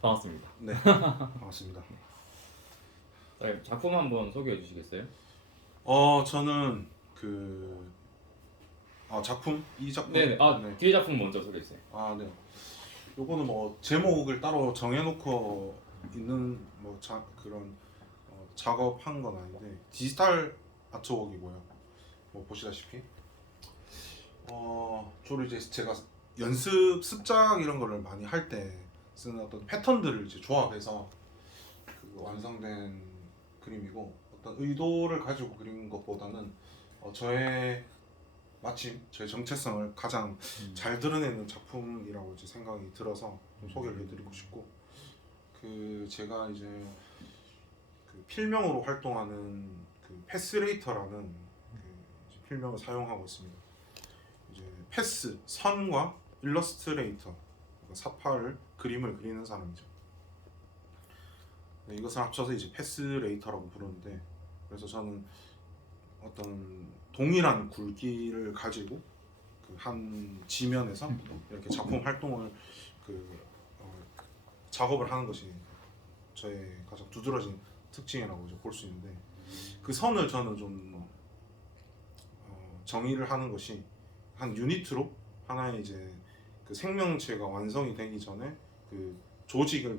반갑습니다. 네, 반갑습니다. 네, 작품 한번 소개해 주시겠어요? 저는 그 작품 이 작품 네네. 아, 네, 뒤에 작품 먼저 소개해 주세요. 네. 요거는 뭐 제목을 따로 정해놓고 있는 그런 작업한 건 아닌데 디지털 아트웍이고요. 뭐 보시다시피 주로 이제 제가 연습 습작 이런 거를 많이 할 때 쓰는 어떤 패턴들을 이제 조합해서 그 완성된 그림이고, 어떤 의도를 가지고 그린 것보다는 저의 마침 저의 정체성을 가장 잘 드러내는 작품이라고 이제 생각이 들어서 좀 소개를 해드리고 싶고, 그 제가 이제 그 필명으로 활동하는 그 패스레이터라는 그 이제 필명을 사용하고 있습니다. 이제 패스 선과 일러스트레이터, 그러니까 사파를 그림을 그리는 사람이죠. 네, 이것을 합쳐서 이제 패스레이터라고 부르는데, 그래서 저는 어떤 동일한 굵기를 가지고 그 한 지면에서 이렇게 작품 활동을 그 작업을 하는 것이 저의 가장 두드러진 특징이라고 이제 볼 수 있는데, 그 선을 저는 좀 정의를 하는 것이 한 유니트로 하나의 이제 그 생명체가 완성이 되기 전에 그 조직을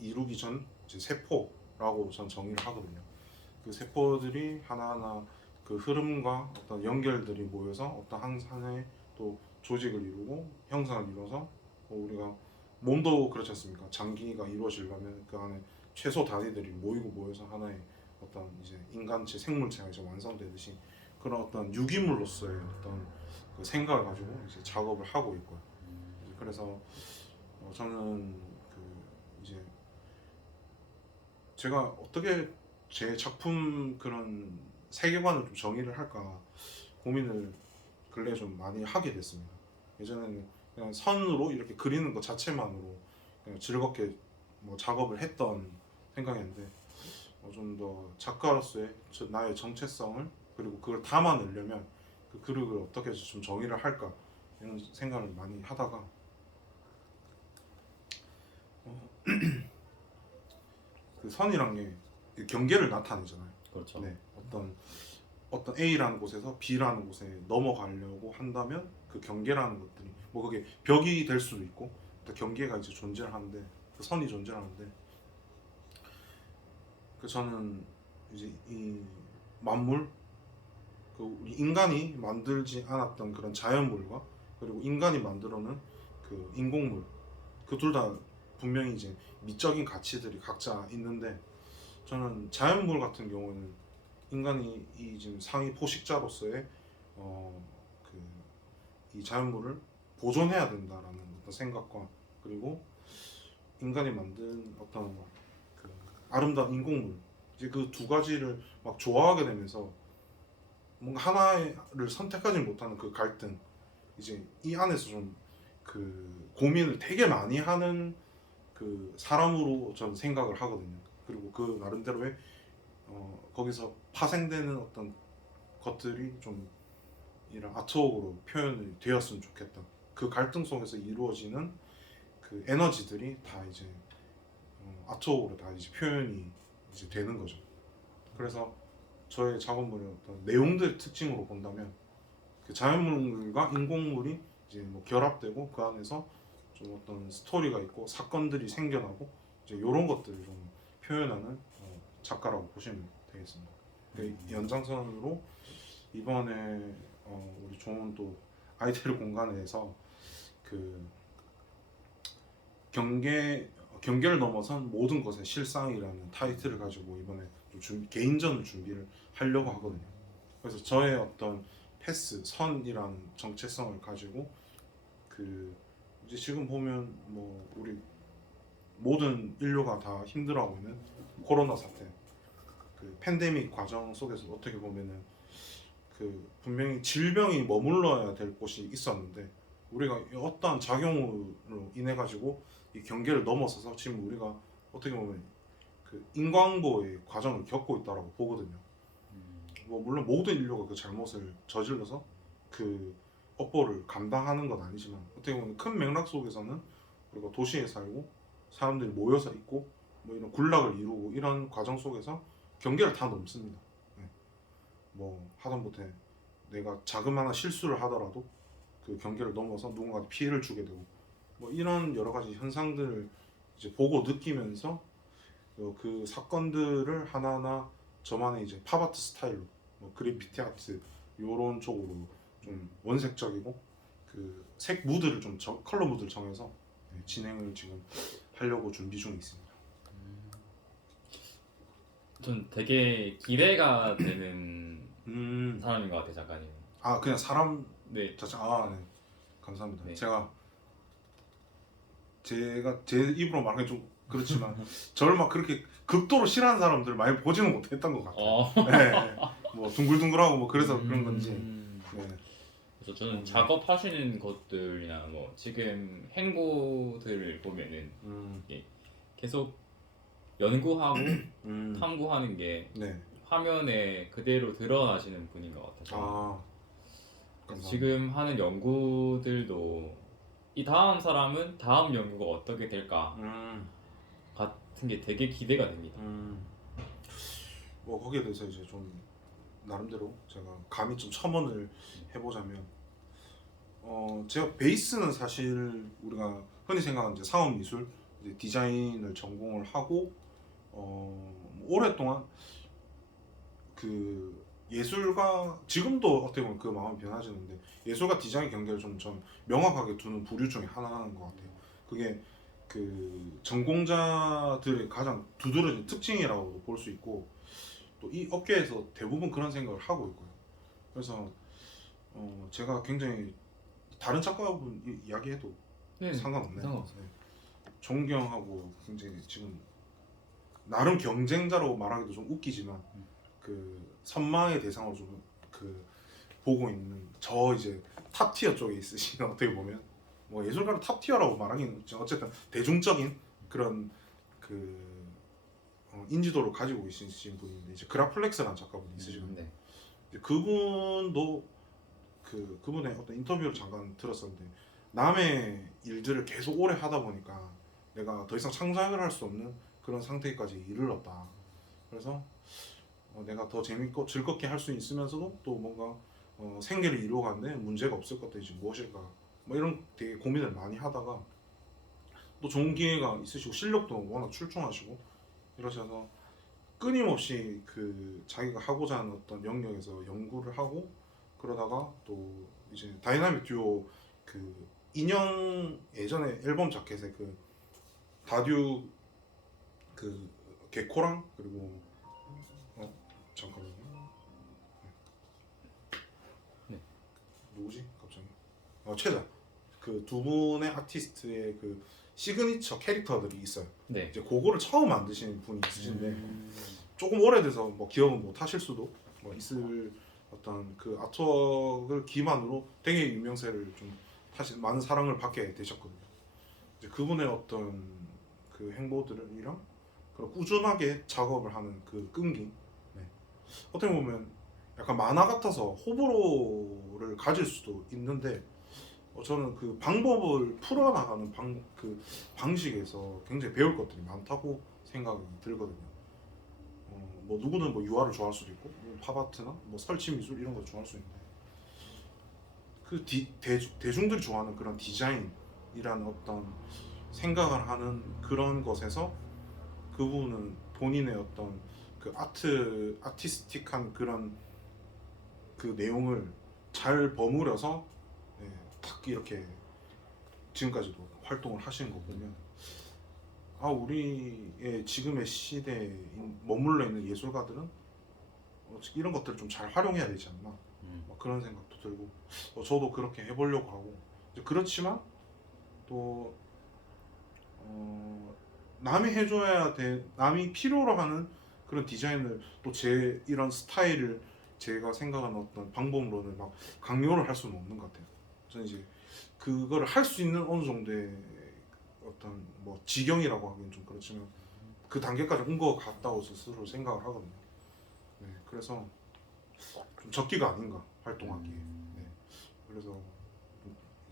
이루기 전 이제 세포라고 전 정의를 하거든요. 그 세포들이 하나하나 그 흐름과 어떤 연결들이 모여서 어떤 하나의 또 조직을 이루고 형상을 이루어서, 우리가 몸도 그렇지 않습니까? 장기가 이루어지려면 그 안에 최소 단위들이 모여서 하나의 어떤 이제 인간체 생물체가 이제 완성되듯이, 그런 어떤 유기물로서의 어떤 그 생각을 가지고 이제 작업을 하고 있고요. 그래서 저는 그 이제 제가 어떻게 제 작품 그런 세계관을 좀 정의를 할까 고민을 근래에 좀 많이 하게 됐습니다. 예전에는 그냥 선으로 이렇게 그리는 것 자체만으로 그냥 즐겁게 뭐 작업을 했던 생각이었는데, 좀 더 작가로서의 나의 정체성을, 그리고 그걸 담아내려면 그 그룹을 어떻게 좀 정의를 할까, 이런 생각을 많이 하다가 어, 그 선이란 게 경계를 나타내잖아요. 그렇죠. 네, 어떤 A라는 곳에서 B라는 곳에 넘어가려고 한다면 그 경계라는 것들이 뭐 그게 벽이 될 수도 있고, 또 경계가 이제 존재를 하는데, 그 선이 존재하는데, 그 저는 이제 이 만물, 그 우리 인간이 만들지 않았던 그런 자연물과 그리고 인간이 만들어낸 그 인공물, 그 둘 다 분명히 이제 미적인 가치들이 각자 있는데, 저는 자연물 같은 경우는 인간이 이 지금 상위 포식자로서의 그 이 자연물을 보존해야 된다라는 어떤 생각과, 그리고 인간이 만든 어떤 그 아름다운 인공물, 이제 그 두 가지를 막 좋아하게 되면서 뭔가 하나를 선택하지 못하는 그 갈등, 이제 이 안에서 좀 그 고민을 되게 많이 하는 그 사람으로 저는 생각을 하거든요. 그리고 그 나름대로의 거기서 파생되는 어떤 것들이 좀 이런 아트웍으로 표현이 되었으면 좋겠다. 그 갈등 속에서 이루어지는 그 에너지들이 다 이제 아트웍으로 다 이제 표현이 이제 되는 거죠. 그래서 저의 작업물의 어떤 내용들 특징으로 본다면, 그 자연물과 인공물이 이제 뭐 결합되고 그 안에서 좀 어떤 스토리가 있고 사건들이 생겨나고, 이제 이런 것들을 좀 표현하는 작가라고 보시면 되겠습니다. 그 연장선으로 이번에 우리 좋은 또 아이테르 공간에서 그 경계를 넘어선 모든 것의 실상이라는 타이틀을 가지고 이번에 좀 개인전을 준비를 하려고 하거든요. 그래서 저의 어떤 패스 선이라는 정체성을 가지고 그 이제 지금 보면 뭐 우리 모든 인류가 다 힘들어하고 있는 코로나 사태, 그 팬데믹 과정 속에서 어떻게 보면은 그 분명히 질병이 머물러야 될 곳이 있었는데, 우리가 어떠한 작용으로 인해 가지고 이 경계를 넘어서서 지금 우리가 어떻게 보면 그 인광보의 과정을 겪고 있다라고 보거든요. 뭐 물론 모든 인류가 그 잘못을 저질러서 그 업보를 감당하는 건 아니지만, 어떻게 보면 큰 맥락 속에서는 우리가 도시에 살고 사람들이 모여서 있고 뭐 이런 군락을 이루고 이런 과정 속에서 경계를 다 넘습니다. 네. 뭐 하다못해 내가 자그마한 실수를 하더라도 그 경계를 넘어서 누군가한테 피해를 주게 되고 뭐 이런 여러 가지 현상들을 이제 보고 느끼면서 그 사건들을 하나하나 저만의 이제 팝아트 스타일로 뭐 그래피티 아트 요런 쪽으로 좀 원색적이고 그 색 무드를 좀 컬러 무드를 정해서 진행을 지금 하려고 준비 중에 있습니다. 전 되게 기대가 되는 음, 사람인 것 같아요, 작가님. 아 그냥 사람 네, 자체 네 감사합니다. 네. 제가 제 입으로 말하기 좀 그렇지만 저를 막 그렇게 극도로 싫어하는 사람들을 많이 보지는 못했던 것 같아요. 어, 네, 뭐 둥글둥글하고 뭐 그래서 그런 건지. 네. 그래서 저는 작업하시는 것들이나 뭐 지금 행보들을 보면은 계속 연구하고 탐구하는 게 네. 화면에 그대로 드러나시는 분인 것 같아서 아, 그래서 감사합니다. 지금 하는 연구들도 이 다음 사람은 다음 연구가 어떻게 될까 같은 게 되게 기대가 됩니다. 뭐 거기에 대해서 이제 좀 나름대로 제가 감히 좀 첨언을 해보자면, 제가 베이스는 사실 우리가 흔히 생각하는 이제 상업 미술, 이제 디자인을 전공을 하고, 오랫동안 그 예술가 지금도 어떻게 보면 그 마음이 변하지는데 예술과 디자인 경계를 좀 명확하게 두는 부류 중에 하나인 것 같아요. 그게 그 전공자들의 가장 두드러진 특징이라고 볼 수 있고 또 이 업계에서 대부분 그런 생각을 하고 있고요. 그래서 제가 굉장히 다른 작가분 이야기해도 네, 상관없네요. 상관없어요. 네. 존경하고 굉장히 지금 나름 경쟁자로 말하기도 좀 웃기지만 그 선망의 대상으로 좀 그 보고 있는 저 이제 탑 티어 쪽에 있으신 어떻게 보면 뭐 예술가를 탑 티어라고 말하기는 어쨌든 대중적인 그런 그 인지도를 가지고 계신 분인데 이제 그라플렉스라는 작가분이 있으시거든요. 네. 이제 그분도 그분의 어떤 인터뷰를 잠깐 들었었는데 남의 일들을 계속 오래 하다 보니까 내가 더 이상 창작을 할 수 없는 그런 상태까지 이르렀다. 그래서 내가 더 재밌고 즐겁게 할 수 있으면서도 또 뭔가 생계를 이루어가는데 문제가 없을 것들이 무엇일까 뭐 이런 되게 고민을 많이 하다가 또 좋은 기회가 있으시고 실력도 워낙 출중하시고 이러셔서 끊임없이 그 자기가 하고자 하는 어떤 영역에서 연구를 하고 그러다가 또 이제 다이나믹 듀오 그 인형 예전에 앨범 자켓에 그 다듀 그 개코랑 그리고 잠깐만요. 네. 누구지? 갑자기. 최자. 그 두 분의 아티스트의 그 시그니처 캐릭터들이 있어요. 네. 이제 그거를 처음 만드신 분이 있으신데 조금 오래돼서 뭐 기억은 못 하실 수도 뭐 있을 어떤 그 아트웍을 기반으로 되게 유명세를 좀 사실 많은 사랑을 받게 되셨거든요. 이제 그분의 어떤 그 행보들이랑 그런 꾸준하게 작업을 하는 그 끈기, 네. 어떻게 보면 약간 만화 같아서 호불호를 가질 수도 있는데 저는 그 방법을 풀어나가는 그 방식에서 굉장히 배울 것들이 많다고 생각이 들거든요. 뭐 누구는 뭐 유화를 좋아할 수도 있고 뭐 팝아트나 뭐 설치 미술 이런 걸 좋아할 수 있는데 그 대중들이 좋아하는 그런 디자인이라는 어떤 생각을 하는 그런 것에서 그분은 본인의 어떤 그 아티스틱한 그런 그 내용을 잘 버무려서 딱 이렇게 지금까지도 활동을 하시는 거 보면 우리의 지금의 시대에 머물러 있는 예술가들은 이런 것들을 좀 잘 활용해야 되지 않나 그런 생각도 들고 저도 그렇게 해보려고 하고 그렇지만 또 남이 해줘야 돼 남이 필요로 하는 그런 디자인을 또 제 이런 스타일을 제가 생각하는 어떤 방법론을 막 강요를 할 수는 없는 것 같아요. 저는 이제 그거를 할 수 있는 어느 정도의 어떤 뭐 지경이라고 하기는 좀 그렇지만 그 단계까지 온 것 같다고 스스로 생각을 하거든요. 네, 그래서 좀 적기가 아닌가 활동하기에. 네, 그래서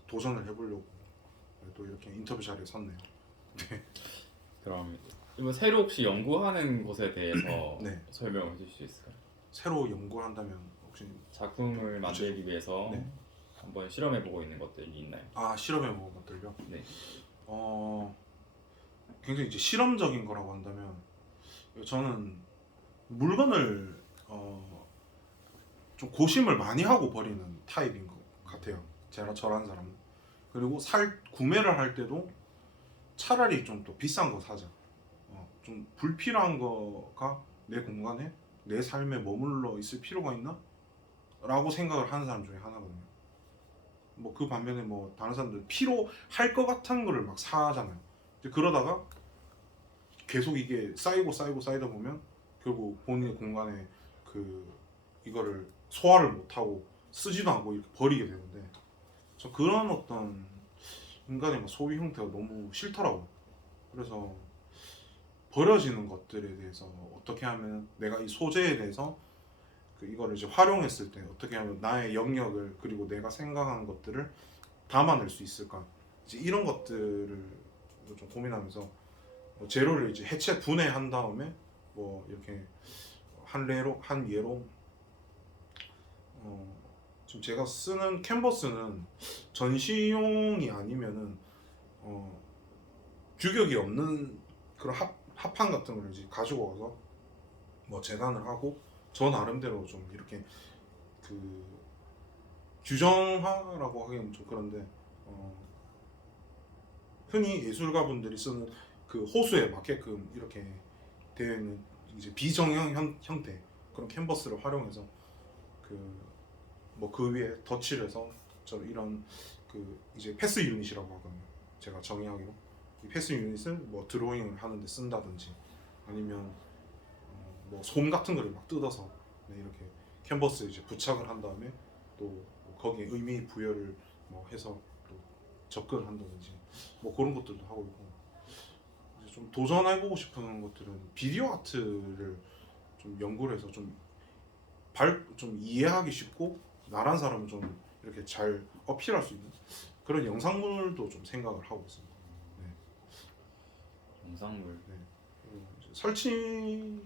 도전을 해보려고 또 이렇게 인터뷰 자리에 섰네요. 네. 그럼 이번 새로 혹시 연구하는 것에 대해서 네. 설명해 주실 수 있을까요? 새로 연구를 한다면 혹시 작품을 만들기 위해서 네. 한번 실험해 보고 있는 것들이 있나요? 실험해 본 것들요? 네. 굉장히 이제 실험적인 거라고 한다면 저는 물건을 좀 고심을 많이 하고 버리는 타입인 것 같아요. 저런 사람은. 그리고 구매를 할 때도 차라리 좀 더 비싼 거 사자. 좀 불필요한 거가 내 공간에 내 삶에 머물러 있을 필요가 있나? 라고 생각을 하는 사람 중에 하나거든요. 뭐 그 반면에 뭐 다른 사람들 필요할 것 같은 거를 막 사잖아요. 이제 그러다가 계속 이게 쌓이다 보면 결국 본인의 공간에 이거를 소화를 못하고 쓰지도 않고 이렇게 버리게 되는데, 저 그런 어떤 인간의 뭐 소비 형태가 너무 싫더라고요. 그래서 버려지는 것들에 대해서 어떻게 하면 내가 이 소재에 대해서 이거를 이제 활용했을 때 어떻게 하면 나의 영역을 그리고 내가 생각하는 것들을 담아낼 수 있을까, 이제 이런 것들을 좀 고민하면서 재료를 이제 분해한 다음에 뭐 이렇게 한 예로 지금 제가 쓰는 캔버스는 전시용이 아니면은 규격이 없는 그런 합판 같은 걸 이제 가지고 와서 뭐 재단을 하고 저 나름대로 좀 이렇게 규정화라고 하기는 좀 그런데 흔히 예술가분들이 쓰는 호수에 맞게끔 이렇게 되어 있는 이제 비정형 형태 그런 캔버스를 활용해서 그 위에 덧칠을 해서 이런 이제 패스 유닛이라고 하거든요. 제가 정의하기로 이 패스 유닛을 뭐 드로잉을 하는데 쓴다든지 아니면 뭐 솜 같은 거를 막 뜯어서 이렇게 캔버스에 이제 부착을 한 다음에 또 거기에 의미 부여를 뭐 해서 또 접근을 한다든지 뭐 그런 것들도 하고 있고, 이제 좀 도전해보고 싶은 것들은 비디오 아트를 좀 연구를 해서 좀 이해하기 쉽고 나란 사람을 좀 이렇게 잘 어필할 수 있는 그런 영상물도 좀 생각을 하고 있습니다. 네. 영상물. 네. 이제 설치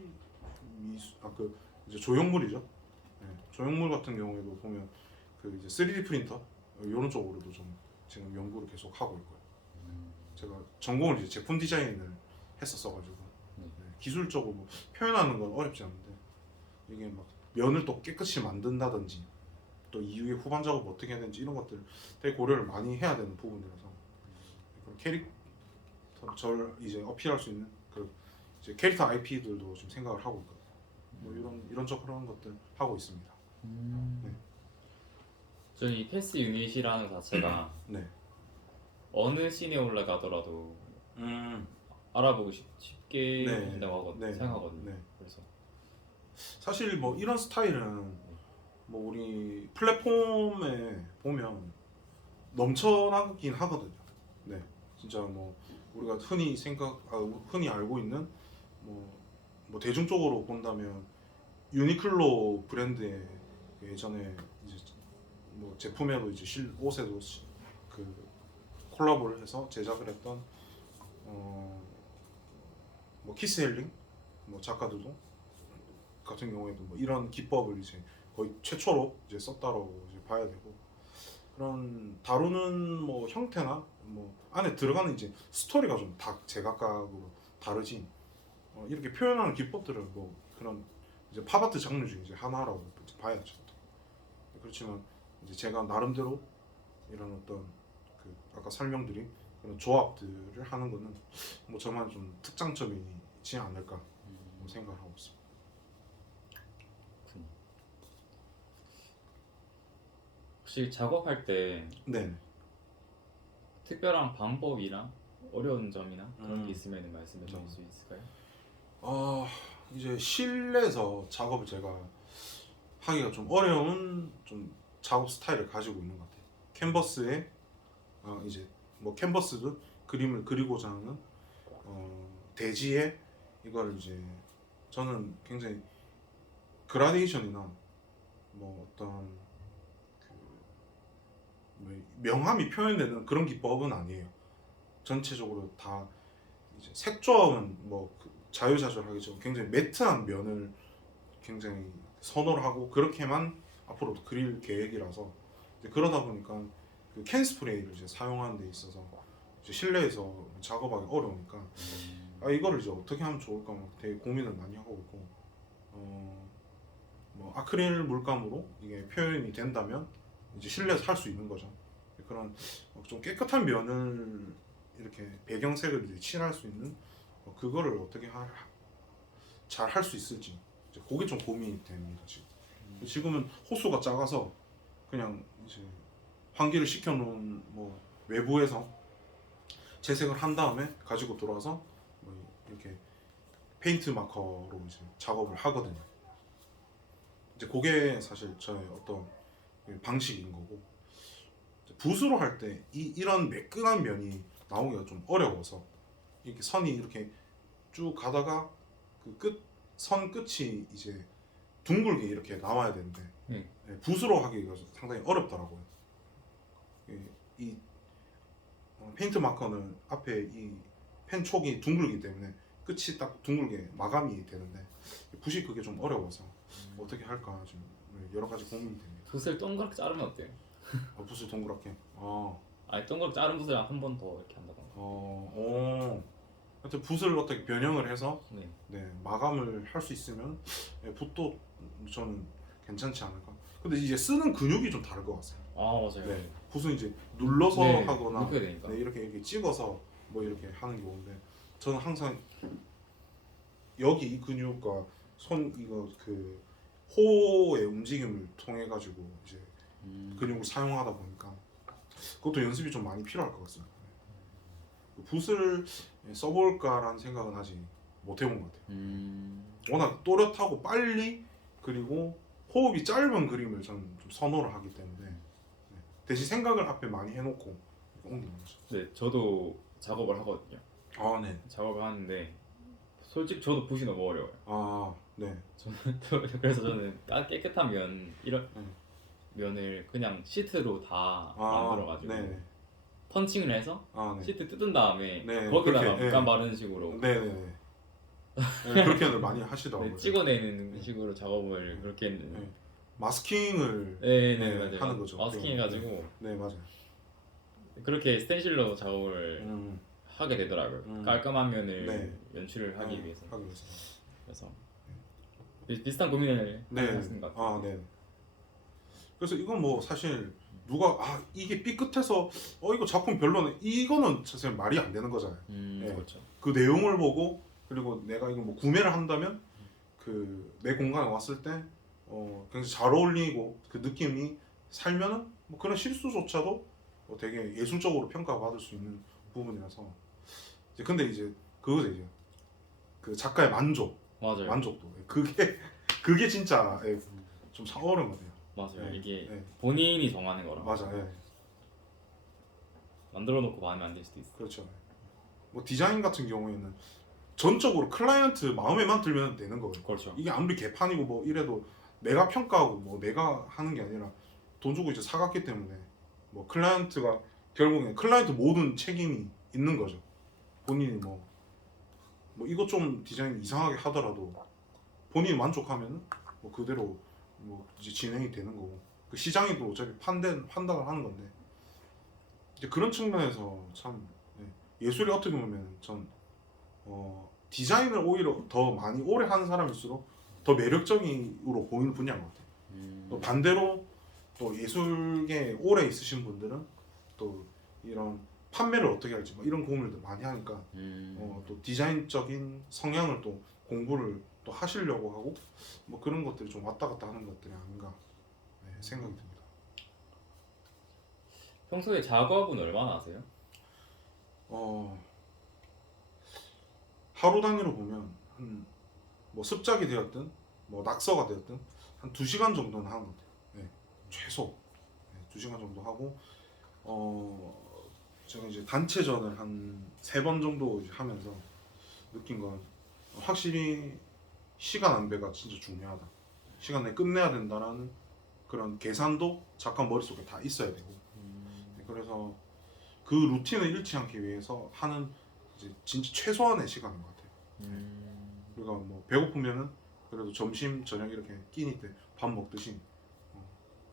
이제 조형물이죠. 네. 조형물 같은 경우에도 보면 이제 3D 프린터 이런 쪽으로도 좀 지금 연구를 계속 하고 있고요. 제가 전공을 이제 제품 디자인을 했었어가지고 네. 기술적으로 뭐 표현하는 건 어렵지 않은데 이게 막 면을 또 깨끗이 만든다든지 또 이후에 후반 작업 어떻게 해야 되는지 이런 것들 되게 고려를 많이 해야 되는 부분이라서 그런 캐릭터를 이제 어필할 수 있는 이제 캐릭터 IP들도 좀 생각을 하고 있거든요. 뭐 이런저런 것들 하고 있습니다. 네. 저는 이 패스 유닛이라는 것 자체가 네. 어느 씬에 올라가더라도 알아보기 쉽게 네. 해준다고 네. 생각하거든요. 네. 그래서 사실 뭐 이런 스타일은 뭐 우리 플랫폼에 보면 넘쳐나긴 하거든요. 네, 진짜 뭐 우리가 흔히 알고 있는 뭐 대중적으로 본다면 유니클로 브랜드의 예전에 이제 뭐 제품에도 이제 옷에도 콜라보를 해서 제작을 했던 뭐 키스헬링 뭐 작가들도 같은 경우에도 뭐 이런 기법을 이제 거의 최초로 이제 썼다라고 이제 봐야 되고, 그런 다루는 뭐 형태나 뭐 안에 들어가는 이제 스토리가 좀 다 제각각으로 다르지 이렇게 표현하는 기법들을 뭐 그런 이제 팝아트 장르 중에 이제 하나라고 이제 봐야죠. 그렇지만 이제 제가 나름대로 이런 어떤 아까 설명드린 그런 조합들을 하는 거는 뭐 저만 좀 특장점이지 않을까 생각을 하고 있습니다. 혹시 작업할 때 네. 특별한 방법이랑 어려운 점이나 그런 게 있으면 말씀해 주실 수 있을까요? 이제 실내에서 작업을 제가 하기가 좀 어려운 좀 작업 스타일을 가지고 있는 것 같아요. 캔버스에 이제 뭐 캔버스도 그림을 그리고자 하는 대지에 이걸 이제 저는 굉장히 그라데이션이나 뭐 어떤 명암이 표현되는 그런 기법은 아니에요. 전체적으로 다 이제 색조합은 뭐그 자유자재하겠죠. 굉장히 매트한 면을 굉장히 선호를 하고 그렇게만 앞으로도 그릴 계획이라서 이제 그러다 보니까 그 캔 스프레이를 이제 사용하는 데 있어서 이제 실내에서 작업하기 어려우니까 아 이거를 이제 어떻게 하면 좋을까 막 되게 고민을 많이 하고 있고 뭐 아크릴 물감으로 이게 표현이 된다면 이제 실내에서 할 수 있는 거죠. 그런 좀 깨끗한 면을 이렇게 배경색을 이제 칠할 수 있는 그거를 어떻게 잘 할 수 있을지 이제 그게 좀 고민이 됩니다 지금. 지금은 호수가 작아서 그냥 이제 환기를 시켜놓은 뭐 외부에서 재색을 한 다음에 가지고 들어와서 뭐 이렇게 페인트 마커로 이제 작업을 하거든요. 이제 그게 사실 저의 어떤 방식인 거고 붓으로 할 때 이런 매끈한 면이 나오기가 좀 어려워서 이렇게 선이 이렇게 쭉 가다가 그 선 끝이 이제 둥글게 이렇게 나와야 되는데 붓으로 하기가 상당히 어렵더라고요. 이 페인트 마커는 앞에 이 펜 촉이 둥글기 때문에 끝이 딱 둥글게 마감이 되는데 붓이 그게 좀 어려워서 어떻게 할까 좀 여러 가지 고민이 됩니다. 붓을 동그랗게 자르면 어때요? 붓을 동그랗게. 아니 동그랗게 자른 붓을 한 번 더 이렇게 한다던가. 하여튼 붓을 어떻게 변형을 해서 네. 마감을 할 수 있으면 붓도 저는 괜찮지 않을까. 근데 이제 쓰는 근육이 좀 다를 것 같아요. 맞아요. 네. 붓은 이제 눌러서 네, 하거나 묶여야 되니까. 이렇게 찍어서 뭐 이렇게 하는 경우인데 저는 항상 여기 이 근육과 손 이거 그 호의 움직임을 통해 가지고 이제 근육을 사용하다 보니까 그것도 연습이 좀 많이 필요할 것 같습니다. 붓을 써볼까라는 생각은 아직 못 해본 것 같아요. 워낙 또렷하고 빨리 그리고 호흡이 짧은 그림을 저는 좀 선호를 하기 때문에 대신 생각을 앞에 많이 해놓고 옮기는 거죠. 네, 저도 작업을 하거든요. 네. 작업을 하는데 솔직히 저도 붓이 너무 어려워요. 네. 그래서 저는 깨끗한 이런 면을 그냥 시트로 다 만들어가지고 네. 펀칭을 해서 네. 시트 뜯은 다음에 네, 거기다가 그렇게, 물감 바르는 식으로 네, 그렇게들 많이 하시더라고요. 찍어내는 식으로 작업을 그렇게 했는데 마스킹을 맞아요. 하는 거죠. 마스킹 해가지고 네, 맞아요. 그렇게 스텐실로 작업을 하게 되더라고요. 깔끔한 면을 연출을 하기 위해서. 그래서 비슷한 고민을 하신 것 같아요. 네. 그래서 이건 뭐 사실 누가 이게 삐끗해서 이거 작품 별로네 이거는 사실 말이 안 되는 거잖아요. 그렇죠. 그 내용을 보고 그리고 내가 이거 뭐 구매를 한다면 그 내 공간에 왔을 때 굉장히 잘 어울리고 그 느낌이 살면은 뭐 그런 실수조차도 되게 예술적으로 평가받을 수 있는 부분이라서 근데 이제 그거죠 이제 그 작가의 맞아요. 만족도 그게 진짜 좀 어려운 것 같아요. 맞아요. 이게 본인이 정하는 거라. 맞아. 만들어 놓고 마음에 안 들 수도 있어. 그렇죠. 뭐 디자인 같은 경우에는 전적으로 클라이언트 마음에만 들면 되는 거예요. 그렇죠. 이게 아무리 개판이고 뭐 이래도 내가 평가하고 뭐 내가 하는 게 아니라 돈 주고 이제 사갔기 때문에 뭐 클라이언트가 결국엔 클라이언트 모든 책임이 있는 거죠. 본인이 뭐 이것 좀 디자인 이상하게 하더라도 본인이 만족하면 뭐 그대로 뭐 이제 진행이 되는 거고 그 시장이 또 어차피 판단을 하는 건데 이제 그런 측면에서 참 예술이 어떻게 보면 전 디자인을 오히려 더 많이 오래 하는 사람일수록 더 매력적으로 보이는 분야인 것 같아요. 또 반대로 또 예술계에 오래 있으신 분들은 또 이런 판매를 어떻게 할지 뭐 이런 고민을 많이 하니까 또 디자인적인 성향을 또 공부를 또 하시려고 하고 뭐 그런 것들이 좀 왔다 갔다 하는 것들이 아닌가 생각이 듭니다. 평소에 작업은 얼마나 하세요? 하루 단위로 보면 뭐 습작이 되었든 뭐 낙서가 되었든 한 2시간 정도는 하는 것 같아요. 최소 2시간 정도 하고 제가 이제 단체전을 한 3번 정도 이제 하면서 느낀 건 확실히 시간 안배가 진짜 중요하다. 시간 내에 끝내야 된다라는 그런 계산도 작가 머릿속에 다 있어야 되고 그래서 그 루틴을 잃지 않기 위해서 하는 이제 진짜 최소한의 시간인 것 같아요. 우리가 뭐 배고프면은 그래도 점심 저녁 이렇게 끼니 때 밥 먹듯이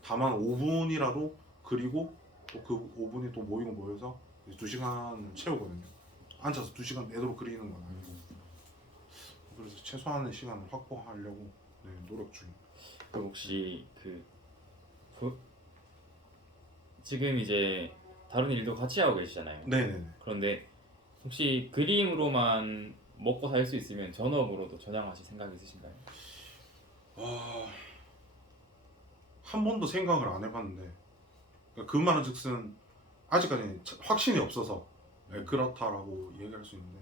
다만 5분이라도 그리고 또 그 5분이 또 모이고 모여서 2시간을 채우거든요. 앉아서 2시간 내도록 그리는 건 아니고 그래서 최소한의 시간을 확보하려고 네, 노력 중입니다. 그럼 혹시 지금 이제 다른 일도 같이 하고 계시잖아요. 네네네. 그런데 혹시 그림으로만 먹고 살 수 있으면 전업으로도 전향하실 생각 있으신가요? 한 번도 생각을 안 해봤는데 그러니까 그 말은즉슨 아직까지 확신이 없어서 네, 그렇다라고 얘기할 수 있는데